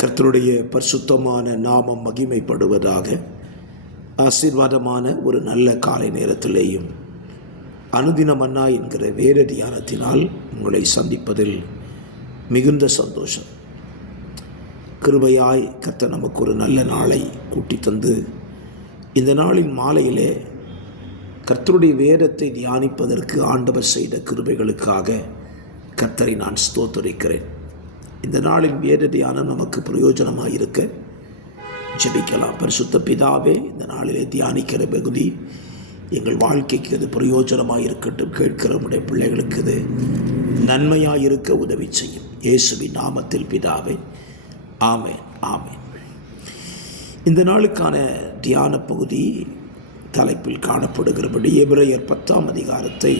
கர்த்தருடைய பரிசுத்தமான நாமம் மகிமைப்படுவதாக ஆசீர்வாதமான ஒரு நல்ல காலை நேரத்திலேயும் அனுதினம் அண்ணா என்கிற வேத தியானத்தினால் உங்களை சந்திப்பதில் மிகுந்த சந்தோஷம். கிருபையாய் கர்த்தர் நமக்கு ஒரு நல்ல நாளை கூட்டி தந்து இந்த நாளின் மாலையிலே கர்த்தருடைய வேதத்தை தியானிப்பதற்கு ஆண்டவர் செய்த கிருபைகளுக்காக கர்த்தரை நான் ஸ்தோத்தரிக்கிறேன். இந்த நாளின் வேத தியானம் நமக்கு பிரயோஜனமாக இருக்க. ஜபிக்கலாம். பரிசுத்த பிதாவே இந்த நாளிலே தியானிக்கிற பகுதி எங்கள் வாழ்க்கைக்கு அது பிரயோஜனமாக இருக்கட்டும். கேட்கிற உடைய பிள்ளைகளுக்கு இது நன்மையாக இருக்க உதவி செய்யும். இயேசுவின் நாமத்தில் பிதாவே ஆமேன் ஆமேன். இந்த நாளுக்கான தியான பகுதி தலைப்பில் காணப்படுகிறபடி எபிரேயர் பத்தாம் அதிகாரத்தை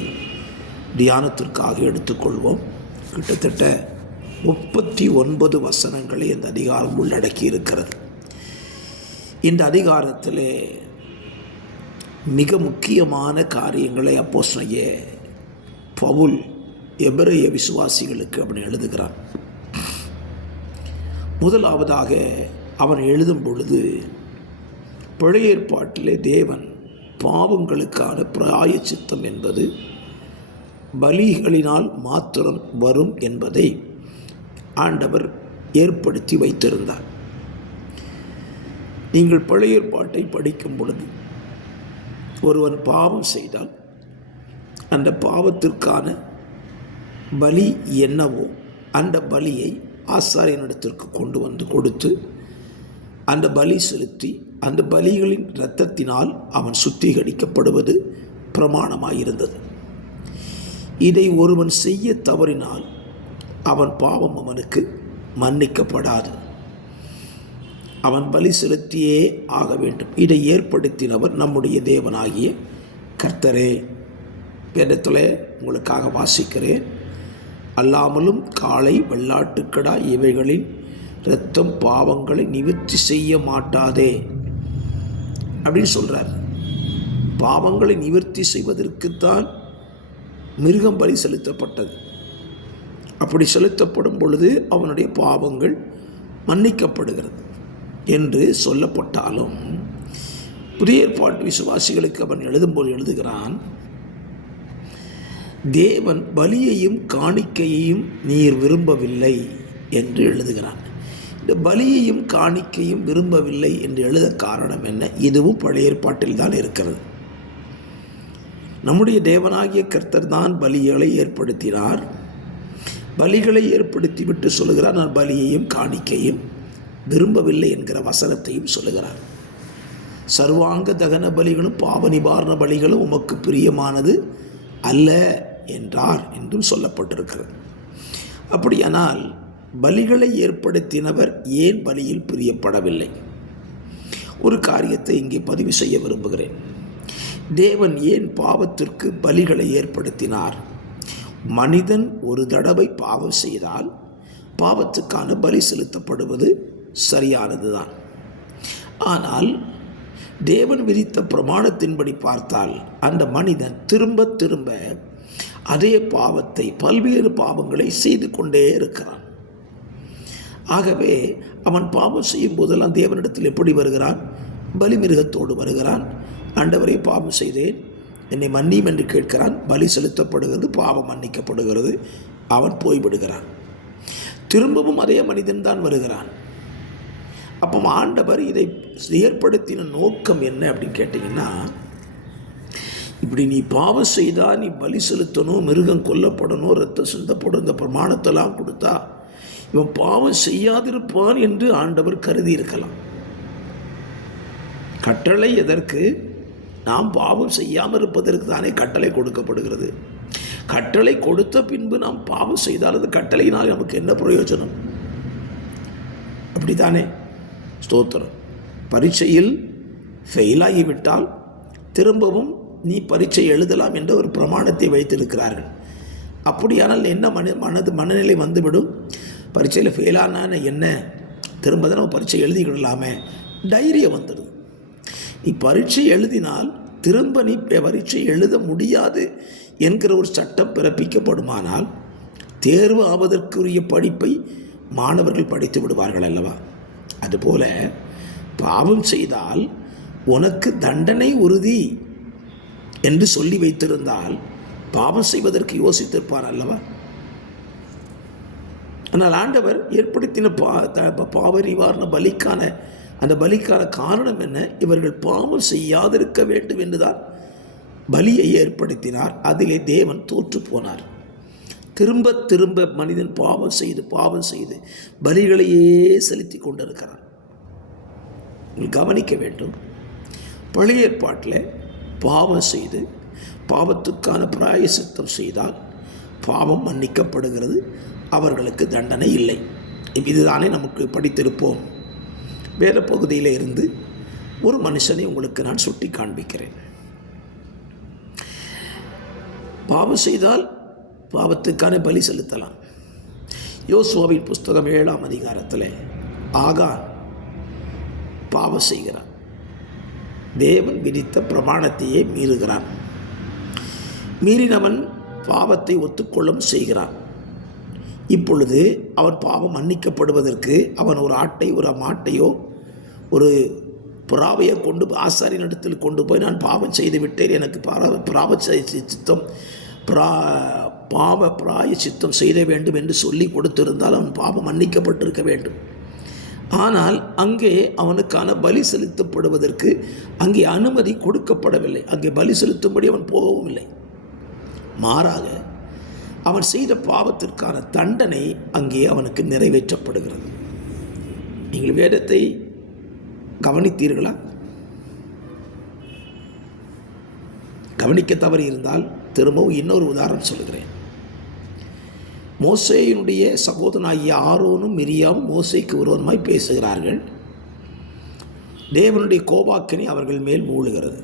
தியானத்திற்காக எடுத்துக்கொள்வோம். கிட்டத்தட்ட முப்பத்தி ஒன்பது வசனங்களை இந்த அதிகாரம் உள்ளடக்கி இருக்கிறது இந்த அதிகாரத்திலே மிக முக்கியமான காரியங்களை அப்போ செய்ய பவுல் எபிரைய விசுவாசிகளுக்கு அவன் எழுதுகிறான். முதலாவதாக அவன் எழுதும் பொழுது பழைய ஏற்பாட்டிலே தேவன் பாவங்களுக்கான பிராய சித்தம் என்பது பலிகளினால் மாத்திரம் வரும் என்பதை ஆண்டவர் ஏற்படுத்தி வைத்திருந்தார். நீங்கள் பழைய ஏற்பாட்டை படிக்கும் பொழுது ஒருவன் பாவம் செய்தால் அந்த பாவத்திற்கான பலி என்னவோ அந்த பலியை ஆசாரியனிடத்திற்கு கொண்டு வந்து கொடுத்து அந்த பலி செலுத்தி அந்த பலிகளின் இரத்தத்தினால் அவன் சுத்திகரிக்கப்படுவது பிரமாணமாயிருந்தது. இதை ஒருவன் செய்ய தவறினால் அவன் பாவம் அவனுக்கு மன்னிக்கப்படாது. அவன் பலி செலுத்தியே ஆக வேண்டும். இதை ஏற்படுத்தினவர் நம்முடைய தேவனாகிய கர்த்தரே. வேதத்தில் உங்களுக்காக வாசிக்கிறேன். அல்லாமலும் காளை வெள்ளாட்டுக்கடா இவைகளின் இரத்தம் பாவங்களை நிவர்த்தி செய்ய மாட்டாதே அப்படின்னு சொல்கிறார் பாவங்களை நிவர்த்தி செய்வதற்குத்தான் மிருகம் பலி செலுத்தப்பட்டது. அப்படி செலுத்தப்படும் பொழுது அவனுடைய பாவங்கள் மன்னிக்கப்படுகிறது என்று சொல்லப்பட்டாலும் புதிய ஏற்பாட்டு விசுவாசிகளுக்கு அவன் எழுதும்போது எழுதுகிறான் தேவன் பலியையும் காணிக்கையையும் நீர் விரும்பவில்லை என்று எழுதுகிறான். இந்த பலியையும் காணிக்கையும் விரும்பவில்லை என்று எழுத காரணம் என்ன? இதுவும் பழைய ஏற்பாட்டில் தான் இருக்கிறது. நம்முடைய தேவனாகிய கர்த்தர் தான் பலிகளை ஏற்படுத்தினார். பலிகளை ஏற்படுத்தி விட்டு சொல்லுகிறார். நான் பலியையும் காணிக்கையும் விரும்பவில்லை என்கிற வசனத்தையும் சொல்லுகிறார். சர்வாங்க தகன பலிகளும் பாவ நிவாரண பலிகளும் உமக்கு பிரியமானது அல்ல என்றார் என்றும் சொல்லப்பட்டிருக்கிறது. அப்படியானால் பலிகளை ஏற்படுத்தினவர் ஏன் பலியில் பிரியப்படவில்லை? ஒரு காரியத்தை இங்கே பதிவு செய்ய விரும்புகிறேன். தேவன் ஏன் பாவத்திற்கு பலிகளை ஏற்படுத்தினார்? மனிதன் ஒரு தடவை பாவம் செய்தால் பாவத்துக்கான பலி செலுத்தப்படுவது சரியானதுதான். ஆனால் தேவன் விதித்த பிரமாணத்தின்படி பார்த்தால் அந்த மனிதன் திரும்ப திரும்ப அதே பாவத்தை பல்வேறு பாவங்களை செய்து கொண்டே இருக்கிறான். ஆகவே அவன் பாவம் செய்யும் போதெல்லாம் தேவனிடத்தில் எப்படி வருகிறான்? பலிமிருகத்தோடு வருகிறான். ஆண்டவரை பாவம் செய்தேன். என்னை மன்னியும் என்று கேட்கிறான் பலி செலுத்தப்படுகிறது பாவம் மன்னிக்கப்படுகிறது. அவன் போய்விடுகிறான். திரும்பவும் அதே மனிதன் தான் வருகிறான். அப்போ ஆண்டவர் இதை ஏற்படுத்தின நோக்கம் என்ன அப்படின்னு கேட்டிங்கன்னா இப்படி நீ பாவம் செய்தால் நீ பலி செலுத்தணும் மிருகம் கொல்லப்படணும் ரத்தம் சிந்தப்படும் இந்த பிரமாணத்தெல்லாம் கொடுத்தா இவன் பாவம் செய்யாதிருப்பான் என்று ஆண்டவர் கருதி இருக்கலாம் கட்டளை எதற்கு? நாம் பாவம் செய்யாமல் இருப்பதற்கு தானே கட்டளை கொடுக்கப்படுகிறது. கட்டளை கொடுத்த பின்பு நாம் பாவம் செய்தால் அந்த கட்டளையினால் நமக்கு என்ன பிரயோஜனம்? அப்படித்தானே? ஸ்தோத்திரம். பரீட்சையில் ஃபெயிலாகிவிட்டால் திரும்பவும் நீ பரீட்சை எழுதலாம் என்ற ஒரு பிரமாணத்தை வைத்திருக்கிறார்கள். அப்படியானால் என்ன மன மனது மனநிலை வந்துவிடும்? பரீட்சையில் ஃபெயிலான என்ன? திரும்ப தான் நம்ம பரீட்சை எழுதிக்கிடலாமே தைரியம் வந்துடுது. நீ பரீட்சை எழுதினால் திரும்ப நீ பரீட்சை எழுத முடியாது என்கிற ஒரு சட்டம் பிறப்பிக்கப்படுமானால் தேர்வு ஆவதற்குரிய படிப்பை மாணவர்கள் படித்து விடுவார்கள் அல்லவா? அதுபோல பாவம் செய்தால் உனக்கு தண்டனை உறுதி என்று சொல்லி வைத்திருந்தால் பாவம் செய்வதற்கு யோசித்திருப்பார் அல்லவா? ஆனால் ஆண்டவர் ஏற்படுத்தின பா த- பாவ நிவாரண பலிக்கான அந்த பலிக்கான காரணம் என்ன? இவர்கள் பாவம் செய்யாதிருக்க வேண்டும் என்றுதான் பலியை ஏற்படுத்தினார். அதிலே தேவன் தோற்று போனார். திரும்ப திரும்ப மனிதன் பாவம் செய்து பாவம் செய்து பலிகளையே செலுத்தி கொண்டிருக்கிறான். கவனிக்க வேண்டும். பழைய ஏற்பாட்டில் பாவம் செய்து பாவத்துக்கான பிராயசித்தம் செய்தால் பாவம் மன்னிக்கப்படுகிறது. அவர்களுக்கு தண்டனை இல்லை. இதுதானே நமக்கு படித்திருப்போம். வேத பகுதியில் இருந்து ஒரு மனுஷனை உங்களுக்கு நான் சுட்டி காண்பிக்கிறேன். பாவம் செய்தால் பாவத்துக்கான பலி செலுத்தலாம். யோசுவாவின் புஸ்தகம் ஏழாம் அதிகாரத்தில் ஆகா பாவம் செய்கிறான். தேவன் விதித்த பிரமாணத்தையே மீறுகிறான். மீறினவன் பாவத்தை ஒத்துக்கொள்ளும் செய்கிறான். இப்பொழுது அவன் பாவம் மன்னிக்கப்படுவதற்கு அவன் ஒரு ஆட்டை ஒரு மாட்டையோ ஒரு புறாவையை கொண்டு ஆசாரியனிடத்தில் கொண்டு போய் நான் பாவம் செய்து விட்டேன். எனக்கு பார பிராப சித்தம் பிரா பாவ பிராய சித்தம் செய்த வேண்டும் என்று சொல்லி கொடுத்திருந்தால் அவன் பாவம் மன்னிக்கப்பட்டிருக்க வேண்டும். ஆனால் அங்கே அவனுக்கான பலி செலுத்தப்படுவதற்கு அங்கே அனுமதி கொடுக்கப்படவில்லை. அங்கே பலி செலுத்தும்படி அவன் போகவும் இல்லை. மாறாக அவன் செய்த பாவத்திற்கான தண்டனை அங்கே அவனுக்கு நிறைவேற்றப்படுகிறது. நீங்கள் வேதத்தை கவனித்தீர்களா? கவனிக்க தவறி இருந்தால் திரும்பவும் இன்னொரு உதாரணம் சொல்கிறேன் மோசையினுடைய சகோதரனாகிய ஆரோனும் மிரியாவும் மோசைக்கு விரோதமாய் பேசுகிறார்கள். தேவனுடைய கோபாக்கினி அவர்கள் மேல் மூழுகிறது.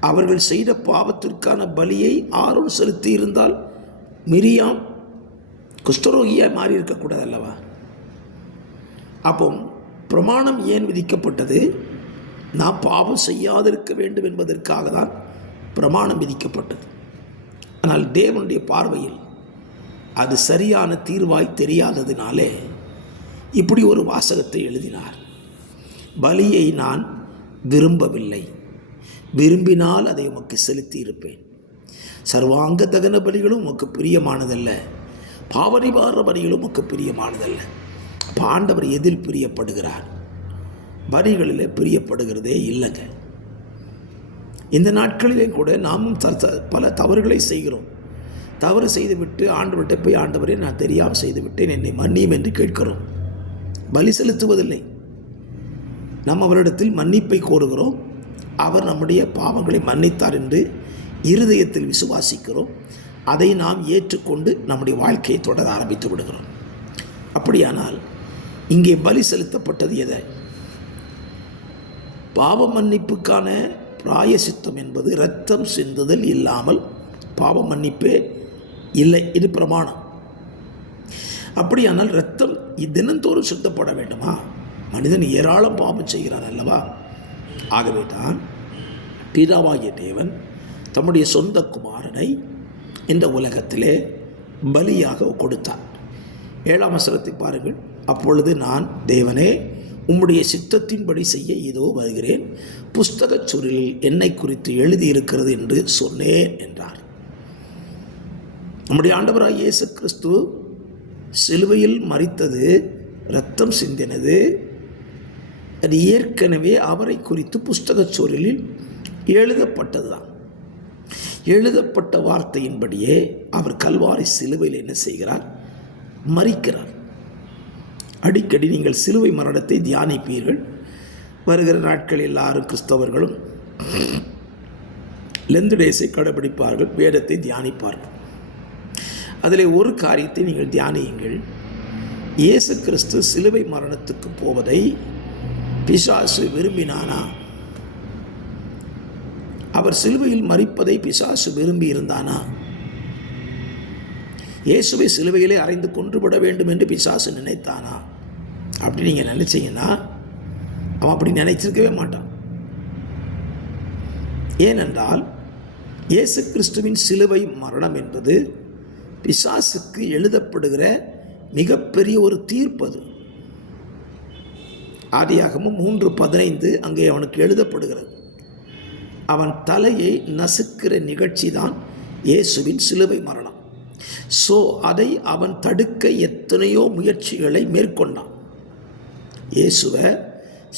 அவர்கள் செய்த பாவத்திற்கான பலியை ஆரோன் செலுத்தி இருந்தால் மிரியாம் குஷ்டரோகியாக மாறி இருக்கக்கூடாது அல்லவா? அப்போ பிரமாணம் ஏன் விதிக்கப்பட்டது? நான் பாவம் செய்யாதிருக்க வேண்டும் என்பதற்காக தான் பிரமாணம் விதிக்கப்பட்டது. ஆனால் தேவனுடைய பார்வையில் அது சரியான தீர்வாய் தெரியாததினாலே இப்படி ஒரு வாசகத்தை எழுதினார். பலியை நான் விரும்பவில்லை. விரும்பினால் அதை உமக்கு செலுத்தி இருப்பேன் சர்வாங்க தகன பலிகளும் உமக்கு பிரியமானதல்ல. பாவனிவார பலிகளும் உமக்கு பிரியமானதல்ல. பாண்டவர் ஆண்டவர் எதில் பிரியப்படுகிறார்? வரிகளில் பிரியப்படுகிறதே இல்லைங்க. இந்த நாட்களிலே கூட நாமும் பல தவறுகளை செய்கிறோம். தவறு செய்துவிட்டு ஆண்டவர்கிட்ட போய் ஆண்டவரே நான் தெரியாமல் செய்துவிட்டேன். என்னை மன்னியும் என்று கேட்கிறோம். பலி செலுத்துவதில்லை. நாம் அவரிடத்தில் மன்னிப்பை கோருகிறோம். அவர் நம்முடைய பாவங்களை மன்னித்தார் என்று இருதயத்தில் விசுவாசிக்கிறோம். அதை நாம் ஏற்றுக்கொண்டு நம்முடைய வாழ்க்கையை தொடர ஆரம்பித்து விடுகிறோம். அப்படியானால் இங்கே பலி செலுத்தப்பட்டது எதை? பாவ மன்னிப்புக்கான பிராயசித்தம் என்பது இரத்தம் சிந்துதல் இல்லாமல் பாவ மன்னிப்பே இல்லை இது பிரமாணம். அப்படியானால் இரத்தம் தினந்தோறும் சுத்தப்பட வேண்டுமா? மனிதன் ஏராளம் பாவம் செய்கிறான் அல்லவா? ஆகவே தான் பிதாவாகிய தேவன் தம்முடைய சொந்த குமாரனை இந்த உலகத்திலே பலியாக கொடுத்தார். ஏழாம் வசனத்தை பாருங்கள். அப்பொழுது நான் தேவனே உம்முடைய சித்தத்தின்படி செய்ய இதோ வருகிறேன். புஸ்தகச் சுருளில் என்னை குறித்து எழுதியிருக்கிறது என்று சொன்னேன் என்றார். நம்முடைய ஆண்டவராக இயேசு கிறிஸ்து சிலுவையில் மறித்தது இரத்தம் சிந்தினது அது ஏற்கனவே அவரை குறித்து புஸ்தகச் சூழலில் எழுதப்பட்டதுதான். எழுதப்பட்ட வார்த்தையின்படியே அவர் கல்வாரி சிலுவையில் என்ன செய்கிறார்? மறிக்கிறார் அடிக்கடி நீங்கள் சிலுவை மரணத்தை தியானிப்பீர்கள். வருகிற நாட்கள் எல்லாரும் கிறிஸ்தவர்களும் லெந்து டேஸை கடைபிடிப்பார்கள் வேதத்தை தியானிப்பார்கள். அதில் ஒரு காரியத்தை நீங்கள் தியானியுங்கள். இயேசு கிறிஸ்து சிலுவை மரணத்துக்கு போவதை பிசாசு விரும்பினானா? அவர் சிலுவையில் மறிப்பதை பிசாசு விரும்பி இருந்தானா இயேசுவை சிலுவையிலே அறைந்து கொன்றுவிட வேண்டும் என்று பிசாசு நினைத்தானா? அப்படி நீங்கள் நினச்சிங்கன்னா அவன் அப்படி நினைச்சிருக்கவே மாட்டான். ஏனென்றால் இயேசு கிறிஸ்துவின் சிலுவை மரணம் என்பது பிசாசுக்கு எழுதப்படுகிற மிகப்பெரிய ஒரு தீர்ப்பு அது. ஆதியாகமும் மூன்று பதினைந்து அங்கே அவனுக்கு எழுதப்படுகிறது. அவன் தலையை நசுக்கிற நிகழ்ச்சி தான் இயேசுவின் சிலுவை மரணம். ஸோ அதை அவன் தடுக்க எத்தனையோ முயற்சிகளை மேற்கொண்டான். இயேசுவை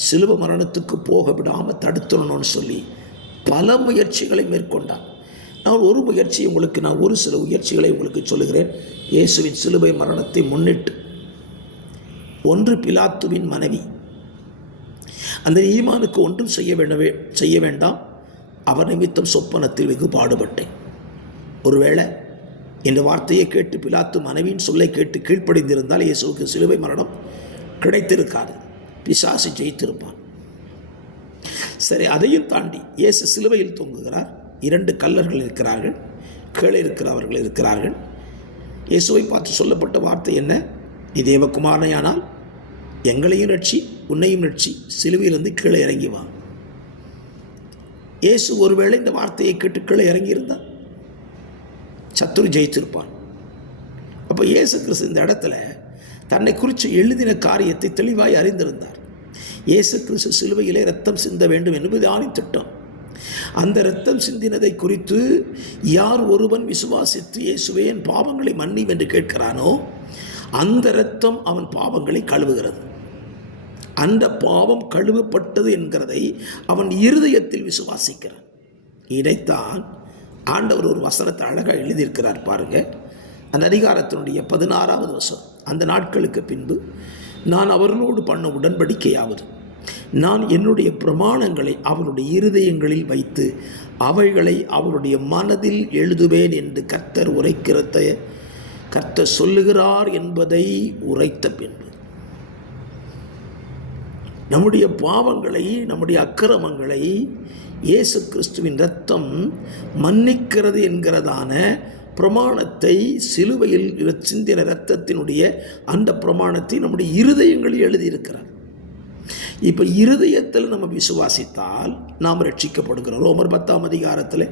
சிலுவ மரணத்துக்கு போக விடாமல் தடுத்துடணும்னு சொல்லி பல முயற்சிகளை மேற்கொண்டான். நான் ஒரு முயற்சி உங்களுக்கு நான் ஒரு சில முயற்சிகளை உங்களுக்கு சொல்லுகிறேன். இயேசுவின் சிலுவை மரணத்தை முன்னிட்டு ஒன்று பிலாத்துவின் மனைவி. அந்த ஈமானுக்கு ஒன்றும் செய்ய வேண்டவே செய்ய வேண்டாம். அவர் நிமித்தம் சொப்பனத்தில் வெகு பாடுபட்டேன். ஒருவேளை இந்த வார்த்தையை கேட்டு பிலாத்து மனைவியின் சொல்லை கேட்டு கீழ்ப்படைந்திருந்தால் இயேசுவுக்கு சிலுவை மரணம் கிடைத்திருக்காது. பிசாசு ஜெயித்திருப்பான். சரி அதையும் தாண்டி இயேசு சிலுவையில் தொங்குகிறார். இரண்டு கல்லர்கள் இருக்கிறார்கள். கீழே இருக்கிறவர்கள் இருக்கிறார்கள். இயேசுவை பார்த்து சொல்லப்பட்ட வார்த்தை என்ன? நீ தேவகுமாரனையானால் எங்களையும் ரட்சி உன்னையும் ரட்சி. சிலுவையிலிருந்து கீழே இறங்கி வா. இயேசு ஒருவேளை இந்த வார்த்தையை கேட்டு கீழே இறங்கியிருந்தால் சத்துரு ஜெயித்திருப்பான். அப்போ இயேசு கிறிஸ்து இந்த இடத்துல தன்னை குறித்து எழுதின காரியத்தை தெளிவாய் அறிந்திருந்தார். இயேசு கிறிஸ்து சிலுவையிலே ரத்தம் சிந்த வேண்டும் என்பது ஆணின் திட்டம். அந்த ரத்தம் சிந்தினதை குறித்து யார் ஒருவன் விசுவாசித்து இயேசுவே என் பாவங்களை மன்னி என்று கேட்கிறானோ அந்த இரத்தம் அவன் பாவங்களை கழுவுகிறது. அந்த பாவம் கழுவப்பட்டது என்கிறதை அவன் இருதயத்தில் விசுவாசிக்கிறான். இதைத்தான் ஆண்டவர் ஒரு வசனத்தை அழகாக எழுதியிருக்கிறார் பாருங்க. அந்த அதிகாரத்தினுடைய பதினாறாவது வசனம். அந்த நாட்களுக்கு பின்பு நான் அவர்களோடு பண்ண உடன்படிக்கையாவது நான் என்னுடைய பிரமாணங்களை அவருடைய இருதயங்களில் வைத்து அவைகளை அவருடைய மனதில் எழுதுவேன் என்று கர்த்தர் உரைக்கிறத கர்த்தர் சொல்லுகிறார் என்பதை உரைத்த பின்பு நம்முடைய பாவங்களை நம்முடைய அக்கிரமங்களை இயேசு கிறிஸ்துவின் ரத்தம் மன்னிக்கிறது என்கிறதான பிரமாணத்தை சிலுவையில் சிந்தின இரத்தத்தினுடைய அந்த பிரமாணத்தை நம்முடைய இருதயங்களில் எழுதியிருக்கிறார். இப்போ இருதயத்தில் நம்ம விசுவாசித்தால் நாம் ரட்சிக்கப்படுகிறோம். ரோமர் பத்தாம் அதிகாரத்தில்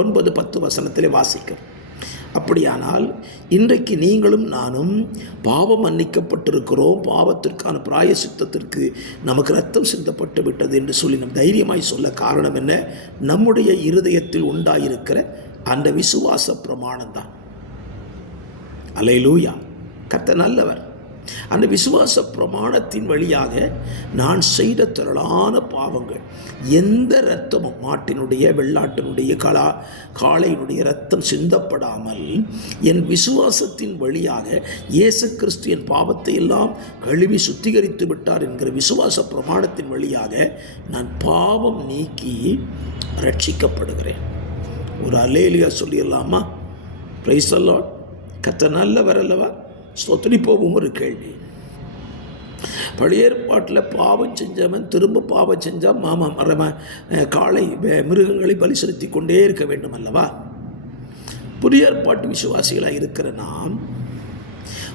ஒன்பது பத்து வசனத்திலே வாசிக்கிறோம் அப்படியானால் இன்றைக்கு நீங்களும் நானும் பாவம் மன்னிக்கப்பட்டிருக்கிறோம். பாவத்திற்கான பிராயசித்தத்திற்கு நமக்கு ரத்தம் சிந்தப்பட்டு விட்டது என்று சொல்லி நம் தைரியமாய் சொல்ல காரணம் என்ன? நம்முடைய இருதயத்தில் உண்டாயிருக்கிற அந்த விசுவாச பிரமாணம் தான். அலையிலூயா கத்த நல்லவர். அந்த விசுவாச பிரமாணத்தின் வழியாக நான் செய்த திரளான பாவங்கள் எந்த இரத்தமும் மாட்டினுடைய வெள்ளாட்டினுடைய கலா காளையினுடைய இரத்தம் சிந்தப்படாமல் என் விசுவாசத்தின் வழியாக இயேசு கிறிஸ்து என் பாவத்தை எல்லாம் கழுவி சுத்திகரித்து விட்டார் என்கிற விசுவாச பிரமாணத்தின் வழியாக நான் பாவம் நீக்கி ரட்சிக்கப்படுகிறேன். ஒரு அலேலியா சொல்லிடலாமா? பிரைஸ் அல்லாட் கத்த நல்ல வரலவா ஸ்தோத்திரி போகும் ஒரு கேள்வி. பழைய ஏற்பாட்டில் பாவம் செஞ்சவன் திரும்ப பாவம் செஞ்சால் மாமா மரவன் காளை மிருகங்களை பலி செலுத்தி கொண்டே இருக்க வேண்டும் அல்லவா? புதிய ஏற்பாட்டு விசுவாசிகளாக இருக்கிற நாம்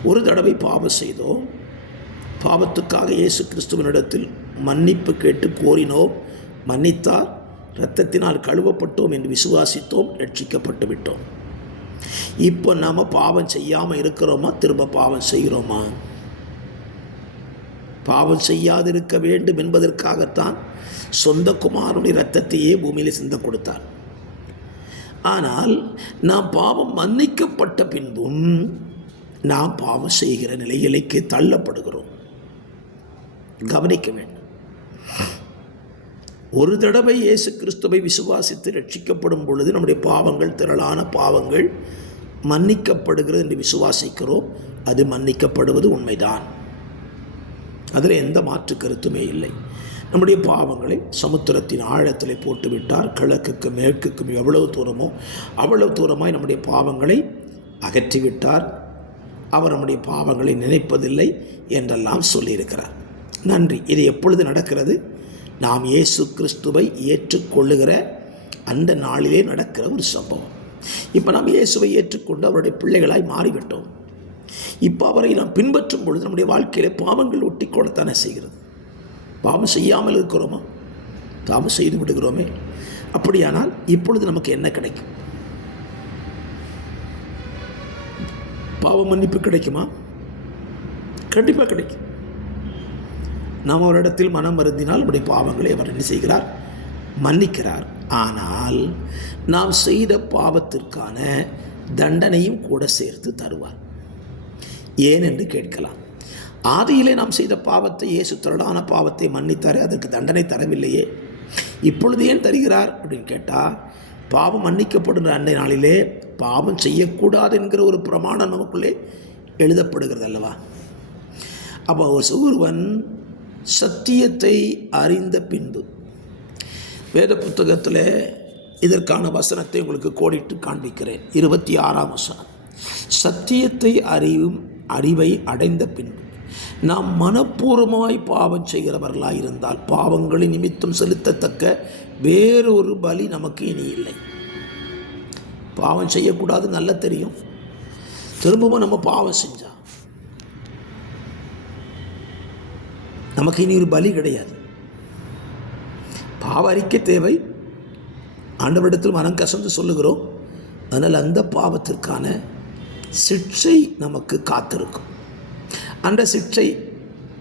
ஒரு தடவை பாவம் செய்தோம். பாவத்துக்காக இயேசு கிறிஸ்துவனிடத்தில் மன்னிப்பு கேட்டு கோரினோம். மன்னித்தார். இரத்தத்தினால் கழுவப்பட்டோம் என்று விசுவாசித்தோம் ரட்சிக்கப்பட்டு விட்டோம். இப்போ நாம் பாவம் செய்யாமல் இருக்கிறோமா? திரும்ப பாவம் செய்கிறோமா? பாவம் செய்யாதிருக்க வேண்டும் என்பதற்காகத்தான் சொந்த குமாரனுடைய இரத்தத்தையே பூமியில் சிந்த கொடுத்தார். ஆனால் நாம் பாவம் மன்னிக்கப்பட்ட பின்பும் நாம் பாவம் செய்கிற நிலைகளுக்கு தள்ளப்படுகிறோம். கவனிக்க வேண்டும். ஒரு தடவை இயேசு கிறிஸ்துவை விசுவாசித்து ரட்சிக்கப்படும் பொழுது நம்முடைய பாவங்கள் திரளான பாவங்கள் மன்னிக்கப்படுகிறது என்று விசுவாசிக்கிறோம். அது மன்னிக்கப்படுவது உண்மைதான். அதில் எந்த மாற்று கருத்துமே இல்லை. நம்முடைய பாவங்களை சமுத்திரத்தின் ஆழத்தில் போட்டுவிட்டார். கிழக்குக்கும் மேற்குக்கும் எவ்வளவு தூரமோ அவ்வளவு தூரமாய் நம்முடைய பாவங்களை அகற்றிவிட்டார். அவர் நம்முடைய பாவங்களை நினைப்பதில்லை என்றெல்லாம் சொல்லியிருக்கிறார். நன்றி. இது எப்பொழுது நடக்கிறது? நாம் இயேசு கிறிஸ்துவை ஏற்றுக்கொள்ளுகிற அந்த நாளிலே நடக்கிற ஒரு சம்பவம். இப்போ நாம் இயேசுவை ஏற்றுக்கொண்டு அவருடைய பிள்ளைகளாய் மாறிவிட்டோம். இப்போ அவரை நாம் பின்பற்றும் பொழுது நம்முடைய வாழ்க்கையில் பாவங்கள் ஒட்டி கொள்ளத்தானே செய்கிறது. பாவம் செய்யாமல் இருக்கிறோமா? பாவம் செய்து விடுகிறோமே. அப்படியானால் இப்பொழுது நமக்கு என்ன கிடைக்கும்? பாவ மன்னிப்பு கிடைக்குமா? கண்டிப்பாக கிடைக்கும். நாம் அவரிடத்தில் மனம் வருந்தினால் நம்முடைய பாவங்களை அவர் என்ன செய்கிறார்? மன்னிக்கிறார். ஆனால் நாம் செய்த பாவத்திற்கான தண்டனையும் கூட சேர்த்து தருவார். ஏன் என்று கேட்கலாம். ஆதியிலே நாம் செய்த பாவத்தை இயேசு திரளான பாவத்தை மன்னித்தார் அதற்கு தண்டனை தரவில்லையே. இப்பொழுது ஏன் தருகிறார் அப்படின்னு கேட்டால் பாவம் மன்னிக்கப்படுகிற அன்னை நாளிலே பாவம் செய்யக்கூடாது என்கிற ஒரு பிரமாணம் நமக்குள்ளே எழுதப்படுகிறது அல்லவா? அப்போ ஒரு ஒருவன் சத்தியத்தை அறிந்த பின்பு. வேத புத்தகத்தில் இதற்கான வசனத்தை உங்களுக்கு கோடிட்டு காண்பிக்கிறேன். இருபத்தி ஆறாம் வசனம். சத்தியத்தை அறிவும் அறிவை அடைந்த பின்பு. நாம் மனப்பூர்வமாய் பாவம் செய்கிறவர்களாக இருந்தால் பாவங்களின் நிமித்தம் செலுத்தத்தக்க வேறொரு பலி நமக்கு இனி இல்லை. பாவம் செய்யக்கூடாது நல்லா தெரியும். திரும்பவும் நம்ம பாவம் செஞ்சால் நமக்கு இனி ஒரு பலி கிடையாது. பாவ அறிக்கை தேவை. ஆண்டவரிடத்தில் மனம் கசந்து சொல்லுகிறோம். அதனால் அந்த பாவத்திற்கான சிக்ஷை நமக்கு காத்திருக்கும். அந்த சிக்ஷை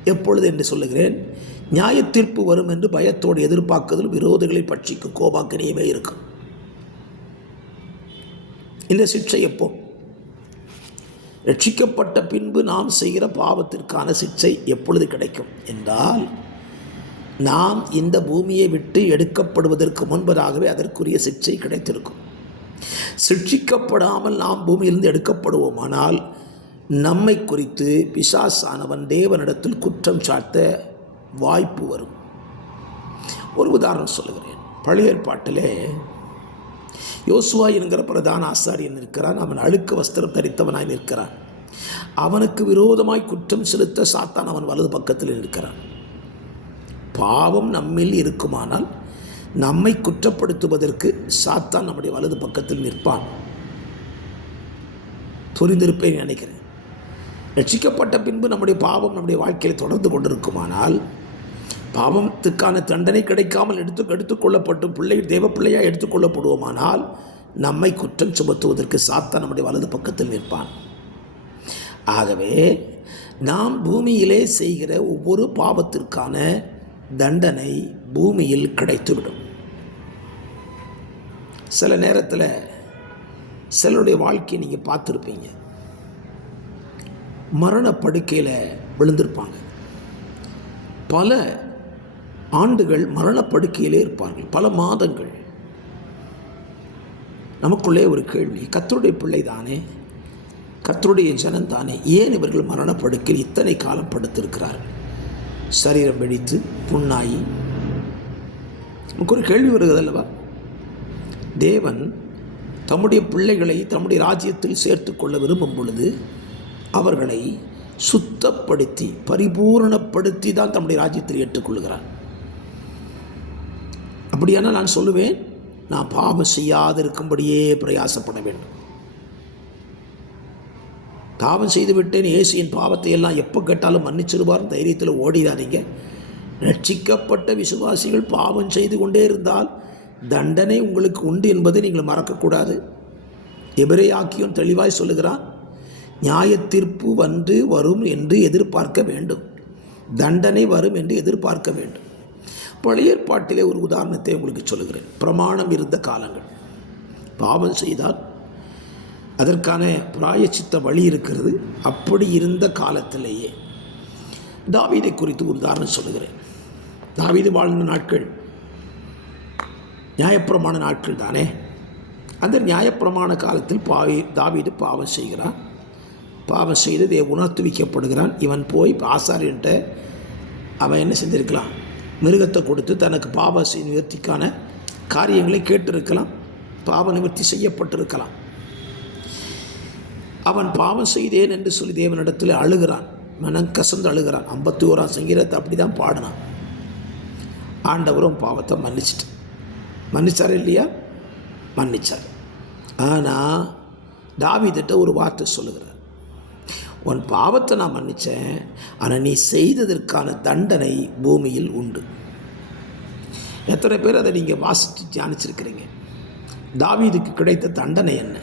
எப்பொழுது என்று சொல்லுகிறேன். நியாய தீர்ப்பு வரும் என்று பயத்தோடு எதிர்பார்க்கதில் விரோதிகளை பட்சிக்கு கோபாக்கினியவே இருக்கும். இந்த சிக்ஷை எப்போ? ரட்சிக்கப்பட்ட பின்பு நாம் செய்கிற பாவத்திற்கான சிக்ஷை எப்பொழுது கிடைக்கும்? என்றால் நாம் இந்த பூமியை விட்டு எடுக்கப்படுவதற்கு முன்பதாகவே அதற்குரிய சிக்ஷை கிடைத்திருக்கும். சிக்ஷிக்கப்படாமல் நாம் பூமியிலிருந்து எடுக்கப்படுவோமானால் நம்மை குறித்து பிசாசானவன் தேவனிடத்தில் குற்றம் சாட்ட வாய்ப்பு வரும். ஒரு உதாரணம் சொல்லுகிறேன். பழைய ஏற்பாட்டிலே யோசுவா என்கிற பிரதான ஆசாரியன் இருக்கிறான் அவன் அழுக்கு வஸ்திரம் தரித்தவனாய் நிற்கிறான். அவனுக்கு விரோதமாய் குற்றம் செலுத்த சாத்தான் அவன் வலது பக்கத்தில் நிற்கிறான். பாவம் நம்மில் இருக்குமானால் நம்மை குற்றப்படுத்துவதற்கு சாத்தான் நம்முடைய வலது பக்கத்தில் நிற்பான். புரிந்திருப்பேன் நினைக்கிறேன். ரட்சிக்கப்பட்ட பின்பு நம்முடைய பாவம் நம்முடைய வாழ்க்கையில் தொடர்ந்து கொண்டிருக்குமானால் பாவத்துக்கான தண்டனை கிடைக்காமல் எடுத்து எடுத்துக்கொள்ளப்பட்டு பிள்ளை தேவ பிள்ளையாக எடுத்துக்கொள்ளப்படுவோமானால் நம்மை குற்றம் சுமத்துவதற்கு சாத்தான் நம்முடைய வலது பக்கத்தில் நிற்பான். ஆகவே நாம் பூமியிலே செய்கிற ஒவ்வொரு பாவத்திற்கான தண்டனை பூமியில் கிடைத்துவிடும். சில நேரத்தில் சிலருடைய வாழ்க்கையை நீங்கள் பார்த்துருப்பீங்க. மரண படுக்கையில் விழுந்திருப்பாங்க. பல ஆண்டுகள் மரணப்படுக்கையிலே இருப்பார்கள். பல மாதங்கள். நமக்குள்ளே ஒரு கேள்வி. கத்தருடைய பிள்ளை தானே கத்தருடைய ஜனம் தானே ஏன் இவர்கள் மரணப்படுக்கையில் இத்தனை காலம் படுத்திருக்கிறார்கள்? சரீரம் வெடித்து புண்ணாயி நமக்கு ஒரு கேள்வி வருகிறது அல்லவா? தேவன் தம்முடைய பிள்ளைகளை தம்முடைய ராஜ்யத்தில் சேர்த்து கொள்ள விரும்பும் பொழுது அவர்களை சுத்தப்படுத்தி பரிபூரணப்படுத்தி தான் தம்முடைய ராஜ்யத்தில் ஏற்றுக்கொள்கிறார். அப்படியானால் நான் சொல்லுவேன் நான் பாவம் செய்யாதிருக்கும்படியே பிரயாசப்பட வேண்டும். பாவம் செய்து விட்டேன் பாவத்தை எல்லாம் எப்போ கேட்டாலும் மன்னிச்சிருவார் தைரியத்தில் ஓடிடாதீங்க. ரட்சிக்கப்பட்ட விசுவாசிகள் பாவம் செய்து கொண்டே இருந்தால் தண்டனை உங்களுக்கு உண்டு என்பதை நீங்கள் மறக்கக்கூடாது. எபிரையாக்கியும் தெளிவாய் சொல்லுகிறான் நியாயத்தீர்ப்பு வந்து வரும் என்று எதிர்பார்க்க வேண்டும். தண்டனை வரும் என்று எதிர்பார்க்க வேண்டும். பழைய ஏற்பாட்டிலே ஒரு உதாரணத்தை உங்களுக்கு சொல்லுகிறேன். பிரமாணம் இருந்த காலங்கள். பாவம் செய்தால் அதற்கான பிராயச்சித்த வழி இருக்கிறது. அப்படி இருந்த காலத்திலேயே தாவீதை குறித்து ஒரு உதாரணம் சொல்லுகிறேன். தாவீது வாழ்ந்த நாட்கள் நியாயப்பிரமாண நாட்கள் தானே? அந்த நியாயப்பிரமாண காலத்தில் பாவி தாவீது பாவம் செய்கிறான். பாவம் செய்து இதை உணர்த்து வைக்கப்படுகிறான் இவன் போய் ஆசாரியன்ட்ட அவன் என்ன செஞ்சிருக்கலாம்? மிருகத்தை கொடுத்து தனக்கு பாவ நிவர்த்திக்கான காரியங்களை கேட்டிருக்கலாம். பாவ நிவர்த்தி செய்யப்பட்டிருக்கலாம். அவன் பாவம் செய்தேன் என்று சொல்லி தேவனிடத்தில் அழுகிறான். மனம் கசந்து அழுகிறான். ஐம்பத்தி ஓராம் சங்கீதத்தை அப்படி தான் பாடினான். ஆண்டவரும் பாவத்தை மன்னிச்சிட்டு மன்னிச்சார் இல்லையா? மன்னிச்சார். ஆனால் தாவிதிட்ட ஒரு வார்த்தை சொல்லுகிறார். உன் பாவத்தை நான் மன்னித்தேன் ஆனால் நீ செய்ததற்கான தண்டனை பூமியில் உண்டு. எத்தனை பேர் அதை நீங்கள் வாசித்து தியானிச்சிருக்கிறீங்க? தாவீதுக்கு கிடைத்த தண்டனை என்ன?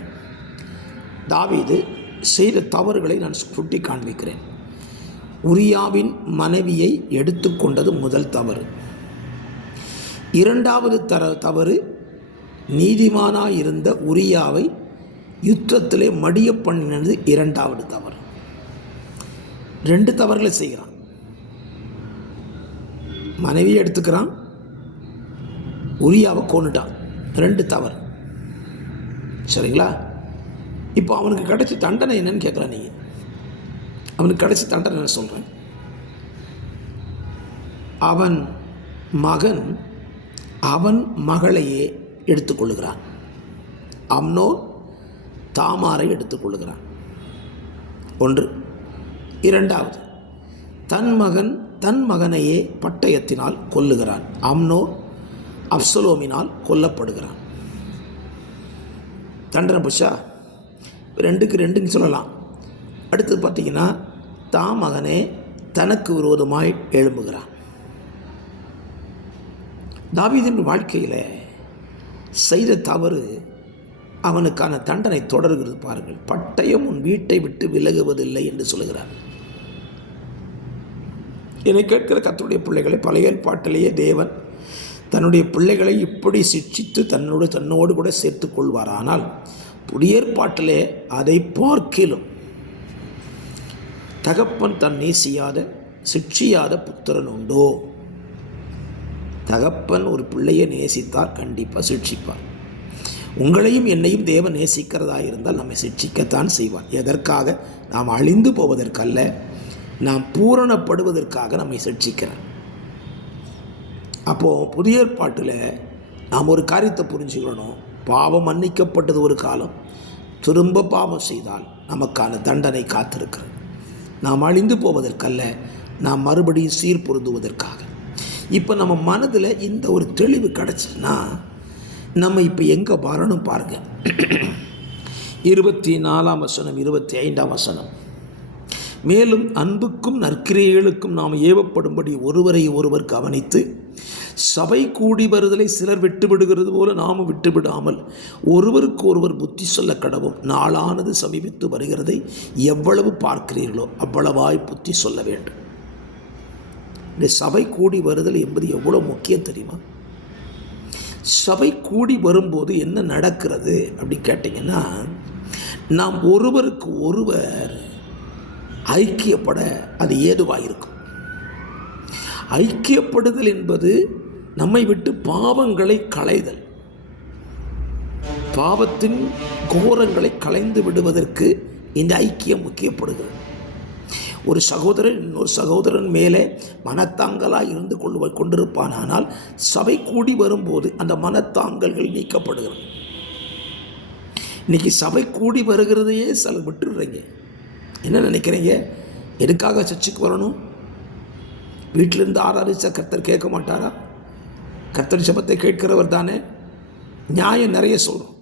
தாவீது செய்த தவறுகளை நான் சுட்டி காண்பிக்கிறேன் உரியாவின் மனைவியை எடுத்துக்கொண்டது முதல் தவறு. இரண்டாவது தர தவறு நீதிமானாக இருந்த உரியாவை யுத்தத்திலே மடிய பண்ணினது இரண்டாவது தவறு. ரெண்டு தவறுகளை செய்கிறான். மனைவியை எடுத்துக்கிறான் உரியாவை கொண்டுட்டான் ரெண்டு தவறு. சரிங்களா? இப்போ அவனுக்கு கிடைச்ச தண்டனை என்னன்னு கேட்குறான் நீங்கள் அவனுக்கு கிடைச்ச தண்டனை என்ன சொல்கிறேன் அவன் மகன் அவன் மகளையே எடுத்துக்கொள்ளுகிறான். அம்னோ தாமாரை எடுத்துக்கொள்ளுகிறான். ஒன்று. இரண்டாவது தன் மகன் தன் மகனையே பட்டயத்தினால் கொல்லுகிறான். அம்னோ அப்சலோமினால் கொல்லப்படுகிறான். தண்டனை புஷா ரெண்டுக்கு ரெண்டுன்னு சொல்லலாம். அடுத்தது பார்த்தீங்கன்னா தான் மகனே தனக்கு விரோதமாய் எழும்புகிறான். தாவீதின் வாழ்க்கையில் செய்த தவறு அவனுக்கான தண்டனை தொடர்கிறது பாருங்கள். பட்டயம் உன் வீட்டை விட்டு விலகுவதில்லை என்று சொல்லுகிறார். என்னை கேட்கிற கத்தருடைய பிள்ளைகளை பழைய ஏற்பாட்டிலேயே தேவன் தன்னுடைய பிள்ளைகளை இப்படி சிக்ஷித்து தன்னோடு தன்னோடு கூட சேர்த்து கொள்வார் ஆனால் புதிய ஏற்பாட்டிலே அதை பார்க்கிலும். தகப்பன் தன் நேசியாத சிக்ஷியாத புத்திரன் உண்டோ? தகப்பன் ஒரு பிள்ளையை நேசித்தார் கண்டிப்பாக சிக்ஷிப்பார். உங்களையும் என்னையும் தேவன் நேசிக்கிறதா இருந்தால் நம்மை சிக்ஷிக்கத்தான் செய்வார். எதற்காக? நாம் அழிந்து போவதற்கல்ல. நாம் பூரணப்படுவதற்காக நம்மை சிக்ஷிக்கிறார் அப்போது புதிய ஏற்பாட்டில் நாம் ஒரு காரியத்தை புரிஞ்சுக்கணும். பாவம் மன்னிக்கப்பட்டது ஒரு காலம். திரும்ப பாவம் செய்தால் நமக்கான தண்டனை காத்திருக்கிறது. நாம் அழிந்து போவதற்கல்ல நாம் மறுபடியும் சீர் பொருந்துவதற்காக இப்போ நம்ம மனதில் இந்த ஒரு தெளிவு கிடச்சதுன்னா நம்ம இப்போ எங்கே வரணும் பாருங்கள் இருபத்தி நாலாம் வசனம் இருபத்தி ஐந்தாம் வசனம். மேலும் அன்புக்கும் நற்கிரியைகளுக்கும் நாம் ஏவப்படும்படி ஒருவரை ஒருவர் கவனித்து சபை கூடி வருதலை சிலர் விட்டுவிடுகிறது போல நாமும் விட்டுவிடாமல் ஒருவருக்கு ஒருவர் புத்தி சொல்ல கடவும். நாளானது சமீபித்து வருகிறதை எவ்வளவு பார்க்கிறீர்களோ அவ்வளவாய் புத்தி சொல்ல வேண்டும். இந்த சபை கூடி வருதல் என்பது எவ்வளோ முக்கியம் தெரியுமா? சபை கூடி வரும்போது என்ன நடக்கிறது அப்படி கேட்டிங்கன்னா நாம் ஒருவருக்கு ஒருவர் ஐக்கியப்பட அது ஏதுவாக இருக்கும் ஐக்கியப்படுதல் என்பது நம்மை விட்டு பாவங்களை களைதல். பாவத்தின் கோரங்களை களைந்து விடுவதற்கு இந்த ஐக்கியம் முக்கியப்படுகிறது. ஒரு சகோதரன் இன்னொரு சகோதரன் மேலே மனத்தாங்கலாக இருந்து கொண்டு கொண்டிருப்பானால் சபை கூடி வரும்போது அந்த மனத்தாங்கல்கள் நீக்கப்படுகிறது. இன்னைக்கு சபை கூடி வருகிறதையே சில விட்டுடுறீங்க. என்ன நினைக்கிறீங்க? எதுக்காக சர்ச்சுக்கு வரணும்? வீட்டிலிருந்து ஆராதிச்சா கர்த்தர் கேட்க மாட்டாரா? கர்த்தர் சபத்தை கேட்கிறவர் தானே? நியாயம் நிறைய சொல்கிறோம்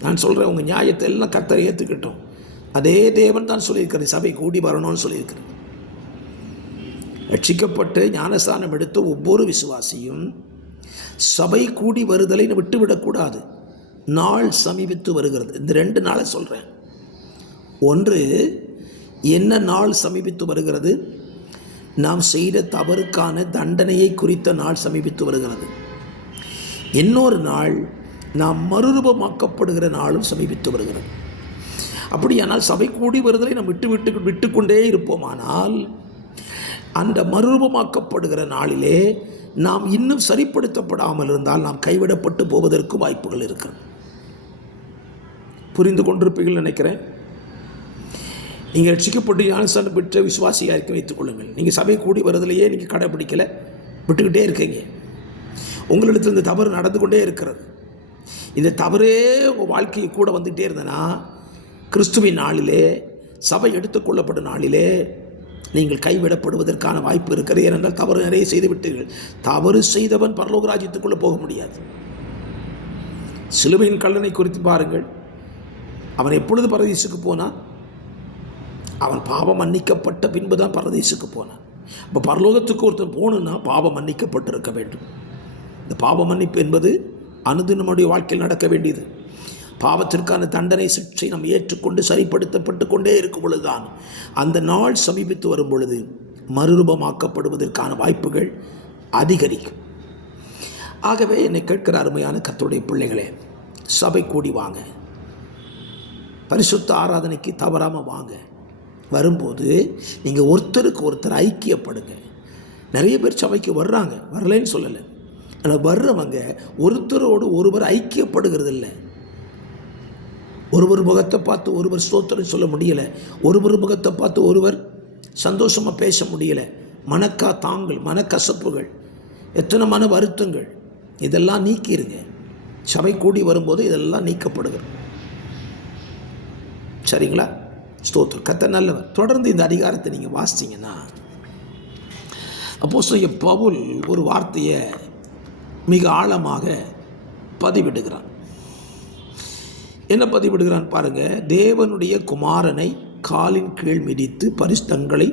நான் சொல்கிறேன் உங்கள் நியாயத்தை எல்லாம் கர்த்தர் ஏற்றுக்கிட்டோம் அதே தேவன் தான் சொல்லியிருக்காரு சபை கூடி வரணும்னு சொல்லியிருக்காரு ரட்சிக்கப்பட்டு ஞானஸ்தானம் எடுத்த ஒவ்வொரு விசுவாசியும் சபை கூடி வருதலை விட்டுவிடக்கூடாது. நாள் சமீபித்து வருகிறது. இந்த ரெண்டு நாளை சொல்கிறேன் ஒன்று என்ன நாள் சமீபித்து வருகிறது? நாம் செய்த தவறுக்கான தண்டனையை குறித்த நாள் சமீபித்து வருகிறது. இன்னொரு நாள் நாம் மறுரூபமாக்கப்படுகிற நாளும் சமீபித்து வருகிறது. அப்படியானால் சபை கூடி வருதலை நாம் விட்டு விட்டு விட்டுக்கொண்டே இருப்போமானால் அந்த மறுரூபமாக்கப்படுகிற நாளிலே நாம் இன்னும் சரிப்படுத்தப்படாமல் இருந்தால் நாம் கைவிடப்பட்டு போவதற்கு வாய்ப்புகள் இருக்கிறது. புரிந்து கொண்டிருப்பீர்கள் நினைக்கிறேன். நீங்கள் ரட்சிக்கப்பட்டு ஞானஸ்தானம் பெற்ற விசுவாசியாக இருக்க வைத்துக் கொள்ளுங்கள். நீங்கள் சபை கூடி வரதுலையே நீங்கள் கடைப்பிடிக்கலை. விட்டுக்கிட்டே இருக்கீங்க. உங்களிடத்தில் இந்த தவறு நடந்து கொண்டே இருக்கிறது. இந்த தவறே உங்கள் வாழ்க்கையை கூட வந்துகிட்டே இருந்தனா கிறிஸ்துவின் நாளிலே சபை எடுத்துக்கொள்ளப்படும் நாளிலே நீங்கள் கைவிடப்படுவதற்கான வாய்ப்பு இருக்கிறது. ஏனென்றால் தவறு நிறைய செய்து விட்டீர்கள். தவறு செய்தவன் பரலோக ராஜ்யத்துக்குள்ளே போக முடியாது. சிலுவையின் கல்லனை குறித்து பாருங்கள். அவன் எப்பொழுது பரதீசுக்கு போனால் அவன் பாவம் மன்னிக்கப்பட்ட பின்பு தான் பரதேசுக்கு போனான். இப்போ பரலோகத்துக்கு ஒருத்தன் போகணுன்னா பாவம் மன்னிக்கப்பட்டிருக்க வேண்டும். இந்த பாவ மன்னிப்பு என்பது அனுதினமுடைய வாழ்க்கையில் நடக்க வேண்டியது. பாவத்திற்கான தண்டனை சிக்ஷை நாம் ஏற்றுக்கொண்டு சரிப்படுத்தப்பட்டு கொண்டே இருக்கும் பொழுதுதான் அந்த நாள் சமீபித்து வரும் பொழுது மறுரூபமாக்கப்படுவதற்கான வாய்ப்புகள் அதிகரிக்கும். ஆகவே என்னை கேட்கிற அருமையான கத்துடைய பிள்ளைகளே சபை கூடி வாங்க. பரிசுத்த ஆராதனைக்கு தவறாமல் வாங்க. வரும்போது நீங்கள் ஒருத்தருக்கு ஒருத்தர் ஐக்கியப்படுங்க. நிறைய பேர் சபைக்கு வர்றாங்க. வரலைன்னு சொல்லலை. ஆனால் வர்றவங்க ஒருத்தரோடு ஒருவர் ஐக்கியப்படுகிறது இல்லை ஒருவர் முகத்தை பார்த்து ஒருவர் ஸ்தோத்திரம் சொல்ல முடியலை. ஒருவர் முகத்தை பார்த்து ஒருவர் சந்தோஷமாக பேச முடியலை. மனக்கா தாங்கள் மனக்கசப்புகள் எத்தனை மன வருத்தங்கள். இதெல்லாம் நீக்கிடுங்க சபை கூடி வரும்போது இதெல்லாம் நீக்கப்படுகிறது. சரிங்களா? ஸ்தோத்திரம். கத்த நல்லவர். தொடர்ந்து இந்த அதிகாரத்தை நீங்கள் வாசித்தீங்கன்னா அப்போ பவுல் ஒரு வார்த்தையை மிக ஆழமாக பதிவிடுகிறான். என்ன பதிவிடுகிறான் பாருங்க. தேவனுடைய குமாரனை காலின் கீழ் மிதித்து பரிசுத்தங்களை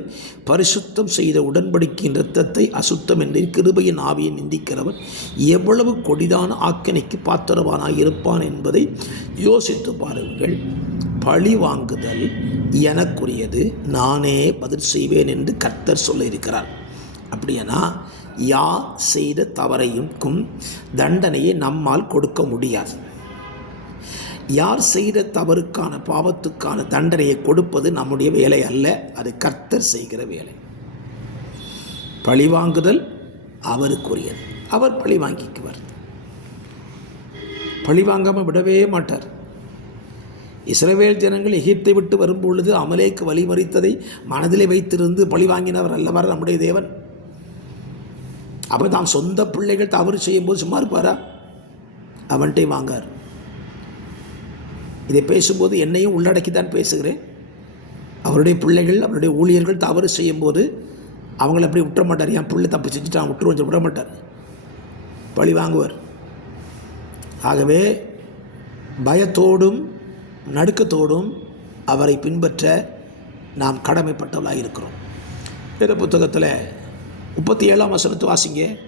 பரிசுத்தம் செய்த உடன்படிக்கையின் இரத்தத்தை அசுத்தம் என்று கிருபையின் ஆவியை நிந்திக்கிறவன் எவ்வளவு கொடிதான ஆக்கினைக்கு பாத்திரவானாக இருப்பான் என்பதை யோசித்து பாருங்கள். பழி வாங்குதல் எனக்குரியது நானே பதில் செய்வேன் என்று கர்த்தர் சொல்லியிருக்கிறார். அப்படியானா யார் செய்த தவறையும் தண்டனையை நம்மால் கொடுக்க முடியாது. யார் செய்த தவறுக்கான பாவத்துக்கான தண்டனையை கொடுப்பது நம்முடைய வேலை அல்ல அது கர்த்தர் செய்கிற வேலை. பழி வாங்குதல் அவருக்குரியது. அவர் பழி வாங்கிக்குவார். பழி வாங்காமல் விடவே மாட்டார். இஸ்ரவேல் ஜனங்கள் எகிப்தை விட்டு வரும்பொழுது அமலேக்கு வழிமறித்ததை மனதிலே வைத்திருந்து பழி வாங்கினவர் அல்லவர் நம்முடைய தேவன்? அப்போ தான் சொந்த பிள்ளைகள் தவறு செய்யும்போது சும்மா இருப்பாரா? அவன்கிட்ட வாங்கார். இதை பேசும்போது என்னையும் உள்ளடக்கி தான் பேசுகிறேன். அவருடைய பிள்ளைகள் அவருடைய ஊழியர்கள் தவறு செய்யும்போது அவங்கள அப்படி விட்டுற மாட்டார். என் பிள்ளை தப்பு செஞ்சுட்டு அவன் விட்டுருவோம் விட மாட்டார். பழி வாங்குவார். ஆகவே பயத்தோடும் நடுக்கத்தோடும் அவரை பின்பற்ற நாம் கடமைப்பட்டவளாக இருக்கிறோம். வேத புத்தகத்தில் முப்பத்தி ஏழாம் வசனத்து வாசிங்க.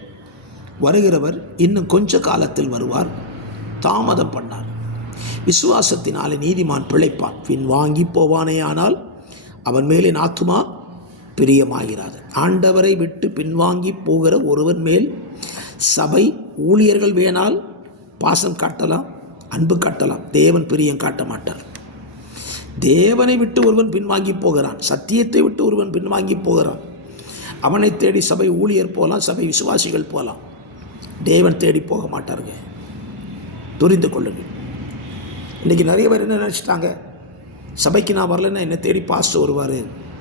வருகிறவர் இன்னும் கொஞ்ச காலத்தில் வருவார் தாமதம் பண்ணார். விசுவாசத்தினாலே நீதிமான் பிழைப்பான். பின் வாங்கி போவானே ஆனால் அவன் மேலே ஆத்துமா பிரியமாகிறாது ஆண்டவரை விட்டு பின்வாங்கி போகிற ஒருவன் மேல் சபை ஊழியர்கள் வேணால் பாசம் காட்டலாம் அன்பு காட்டலாம். தேவன் பிரியம் காட்ட மாட்டார். தேவனை விட்டு ஒருவன் பின்வாங்கி போகிறான். சத்தியத்தை விட்டு ஒருவன் பின்வாங்கி போகிறான். அவனை தேடி சபை ஊழியர் போகலாம் சபை விசுவாசிகள் போகலாம். தேவன் தேடி போக மாட்டாருங்க. புரிந்து கொள்ளுங்கள். இன்றைக்கி நிறைய பேர் என்ன நினச்சிட்டாங்க? சபைக்கு நான் வரலன்னா என்னை தேடி பாஸ்டர் வருவார்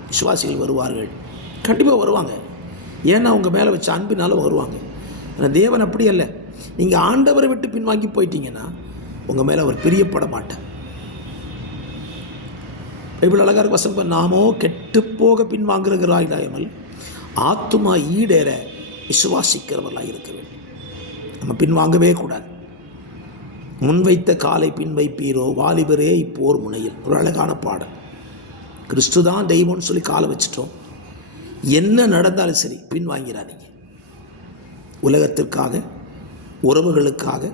விசுவாசிகள் வருவார்கள். கண்டிப்பாக வருவாங்க. ஏன்னா உங்கள் மேலே வச்ச அன்பினாலும் வருவாங்க. ஆனால் தேவன் அப்படி அல்ல. நீங்கள் ஆண்டவரை விட்டு பின்வாங்கி போயிட்டீங்கன்னா உங்கள் மேலே அவர் பிரியப்பட மாட்டார். பைபிள் அழகாக இருக்கு வசனம் நாமோ கெட்டு போக பின்வாங்குகிறாய் இல்லாமல் ஆத்துமா ஈடேற விசுவாசிக்கிறவர்களாக இருக்க வேண்டும். நம்ம பின்வாங்கவே கூடாது. முன்வைத்த காலை பின் வைப்பீரோ வாலிபரே இப்போர் முனையில். ஒரு அழகான பாடல். கிறிஸ்து தான் தெய்வம்னு சொல்லி காலை வச்சிட்டோம். என்ன நடந்தாலும் சரி பின்வாங்கிறாதீங்க. உலகத்திற்காக உறவுகளுக்காக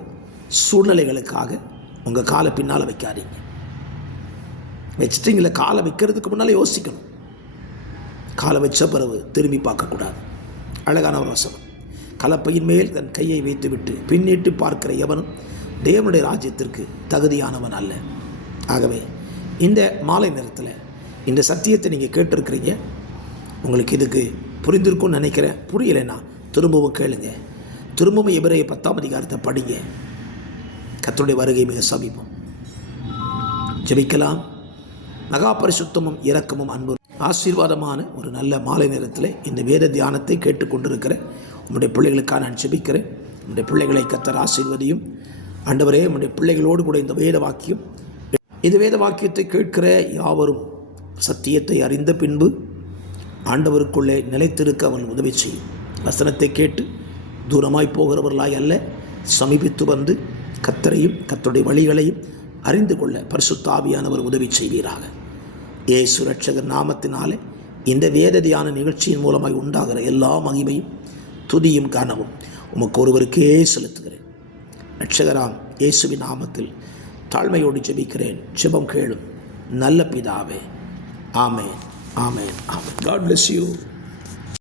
சூழ்நிலைகளுக்காக உங்கள் காலை பின்னால் வைக்காதீங்க. வச்சிட்டிங்கள காலை வைக்கிறதுக்கு முன்னால் யோசிக்கணும். காலை வச்ச பிறகு திரும்பி பார்க்கக்கூடாது. அழகான ஒரு வசனம். கலப்பையின் மேல் தன் கையை வைத்துவிட்டு பின்னிட்டு பார்க்கிற எவனும் தேவனுடைய ராஜ்யத்திற்கு தகுதியானவன் அல்ல. ஆகவே இந்த மாலை நேரத்தில் இந்த சத்தியத்தை நீங்கள் கேட்டிருக்கிறீங்க. உங்களுக்கு இதுக்கு புரிந்திருக்கும்னு நினைக்கிறேன். புரியலைன்னா திரும்பவும் கேளுங்க. திரும்பவும் இவரைய பத்தாம் அதிகாரத்தை படிங்க. கத்தருடைய வருகை மிக சமீபம் ஜெபிக்கலாம். மகா பரிசுத்தமும் இரக்கமும் அன்பு ஆசீர்வாதமான ஒரு நல்ல மாலை நேரத்தில் இந்த வேத தியானத்தை கேட்டுக்கொண்டிருக்கிற உங்களுடைய பிள்ளைகளுக்காக நான் ஜெபிக்கிறேன். உங்களுடைய பிள்ளைகளை கத்தர் ஆசீர்வதியும். ஆண்டவரே உங்களுடைய பிள்ளைகளோடு கூட இந்த வேத வாக்கியம். இந்த வேத வாக்கியத்தை கேட்கிற யாவரும் சத்தியத்தை அறிந்த பின்பு ஆண்டவருக்குள்ளே நிலைத்திருக்க அவன் உதவி செய்யும். வசனத்தை கேட்டு தூரமாய் போகிறவர்களாய் அல்ல சமீபித்து வந்து கத்தரையும் கத்தருடைய வழிகளையும் அறிந்து கொள்ள பரிசுத்தாவியானவர் உதவி செய்வீராக. ஏசு ரட்சகர் நாமத்தினாலே இந்த வேத தியான நிகழ்ச்சியின் மூலமாய் உண்டாகிற எல்லா மகிமையும் துதியும் கனவும் உமக்கு ஒருவருக்கே செலுத்துகிறேன். ரட்சகராம் இயேசுவின் நாமத்தில் தாழ்மையோடு ஜெபிக்கிறேன். ஜெபம் கேளும் நல்ல பிதாவே. Amen amen amen. God bless you